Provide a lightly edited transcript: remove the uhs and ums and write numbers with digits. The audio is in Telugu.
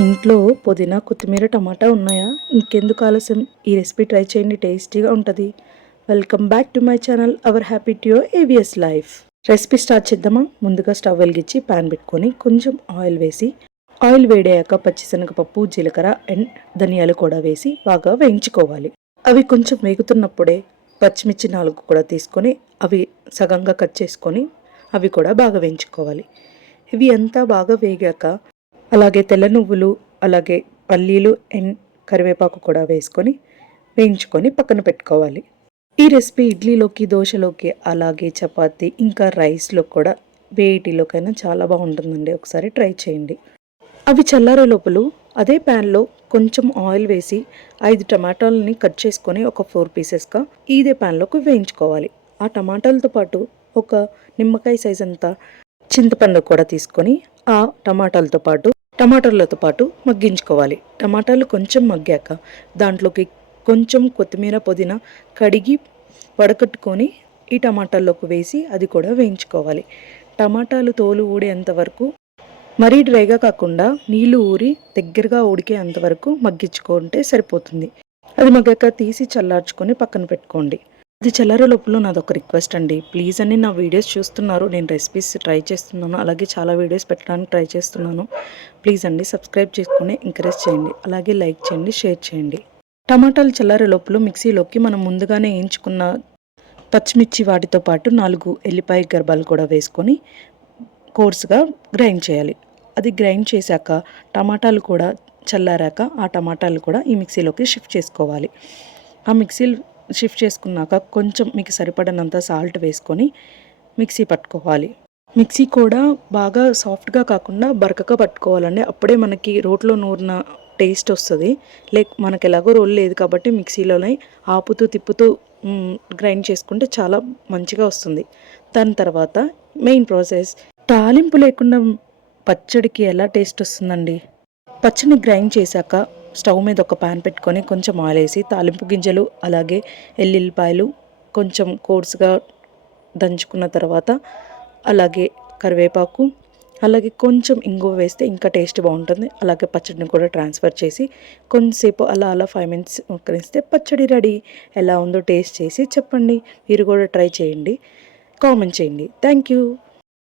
ఇంట్లో పుదీనా, కొత్తిమీర, టమాటా ఉన్నాయా? ఇంకెందుకు ఆలస్యం, ఈ రెసిపీ ట్రై చేయండి, టేస్టీగా ఉంటుంది. Welcome back to my channel our happy to your AVS life. Recipe start చేద్దామా? ముందుగా స్టవ్ వెలిగించి ప్యాన్ పెట్టుకొని కొంచెం ఆయిల్ వేసి, ఆయిల్ వేడయ్యాక పచ్చిశనగపప్పు, జీలకర్ర అండ్ ధనియాలు కూడా వేసి బాగా వేయించుకోవాలి. అవి కొంచెం వేగుతున్నప్పుడే పచ్చిమిర్చి 4 కూడా తీసుకొని అవి సగంగా కట్ చేసుకొని అవి కూడా బాగా వేయించుకోవాలి. ఇవి అంతా బాగా వేగాక అలాగే తెల్ల నువ్వులు, అలాగే పల్లీలు అండ్ కరివేపాకు కూడా వేసుకొని వేయించుకొని పక్కన పెట్టుకోవాలి. ఈ రెసిపీ ఇడ్లీలోకి, దోశలోకి, అలాగే చపాతీ ఇంకా రైస్లో కూడా వేటిలోకైనా చాలా బాగుంటుందండి. ఒకసారి ట్రై చేయండి. అవి చల్లారే లోపల అదే ప్యాన్లో కొంచెం ఆయిల్ వేసి 5 టమాటాలని కట్ చేసుకొని ఒక 4 పీసెస్గా ఇదే ప్యాన్లోకి వేయించుకోవాలి. ఆ టమాటాలతో పాటు ఒక నిమ్మకాయ సైజ్ అంతా చింతపండు కూడా తీసుకొని ఆ టమాటాలతో పాటు మగ్గించుకోవాలి. టమాటాలు కొంచెం మగ్గాక దాంట్లోకి కొంచెం కొత్తిమీర, పుదీనా కడిగి వడకట్టుకొని ఈ టమాటాల్లోకి వేసి అది కూడా వేయించుకోవాలి. టమాటాలు తోలు ఊడేంత వరకు, మరీ డ్రైగా కాకుండా నీళ్లు ఊరి దగ్గరగా ఉడికేంత వరకు మగ్గించుకుంటే సరిపోతుంది. అది మగ్గాక తీసి చల్లార్చుకొని పక్కన పెట్టుకోండి. అది చల్లారే లోపల నాదొక రిక్వెస్ట్ అండి. ప్లీజ్ అని నా వీడియోస్ చూస్తున్నారు, నేను రెసిపీస్ ట్రై చేస్తున్నాను, అలాగే చాలా వీడియోస్ పెట్టడానికి ట్రై చేస్తున్నాను. ప్లీజ్ అండి సబ్స్క్రైబ్ చేసుకుని ఎంకరేజ్ చేయండి, అలాగే లైక్ చేయండి, షేర్ చేయండి. టమాటాలు చల్లారే లోపల మిక్సీలోకి మనం ముందుగానే వేయించుకున్న పచ్చిమిర్చి వాటితో పాటు 4 ఎల్లిపాయ గర్భాలు కూడా వేసుకొని కోర్స్గా గ్రైండ్ చేయాలి. అది గ్రైండ్ చేశాక టమాటాలు కూడా చల్లారాక ఆ టమాటాలు కూడా ఈ మిక్సీలోకి షిఫ్ట్ చేసుకోవాలి. ఆ షిఫ్ట్ చేసుకున్నాక కొంచెం మీకు సరిపడినంత సాల్ట్ వేసుకొని మిక్సీ పట్టుకోవాలి. మిక్సీ కూడా బాగా సాఫ్ట్గా కాకుండా బరకగా పట్టుకోవాలండి. అప్పుడే మనకి రోట్లో నూరిన టేస్ట్ వస్తుంది. మనకి ఎలాగో రోల్ లేదు కాబట్టి మిక్సీలోనే ఆపుతూ తిప్పుతూ గ్రైండ్ చేసుకుంటే చాలా మంచిగా వస్తుంది. దాని తర్వాత మెయిన్ ప్రాసెస్, తాలింపు లేకుండా పచ్చడికి ఎలా టేస్ట్ వస్తుందండి. పచ్చడిని గ్రైండ్ చేశాక స్టవ్ మీద ఒక ప్యాన్ పెట్టుకొని కొంచెం ఆయిల్ వేసి తాలింపు గింజలు, అలాగే ఎల్లుల్లిపాయలు కొంచెం కోర్సుగా దంచుకున్న తర్వాత అలాగే కరివేపాకు, అలాగే కొంచెం ఇంగువ వేస్తే ఇంకా టేస్ట్ బాగుంటుంది. అలాగే పచ్చడిని కూడా ట్రాన్స్ఫర్ చేసి కొంచెంసేపు అలా 5 మినిట్స్ ఉక్కరిస్తే పచ్చడి రెడీ. ఎలా ఉందో టేస్ట్ చేసి చెప్పండి. మీరు కూడా ట్రై చేయండి, కామెంట్ చేయండి. Thank you.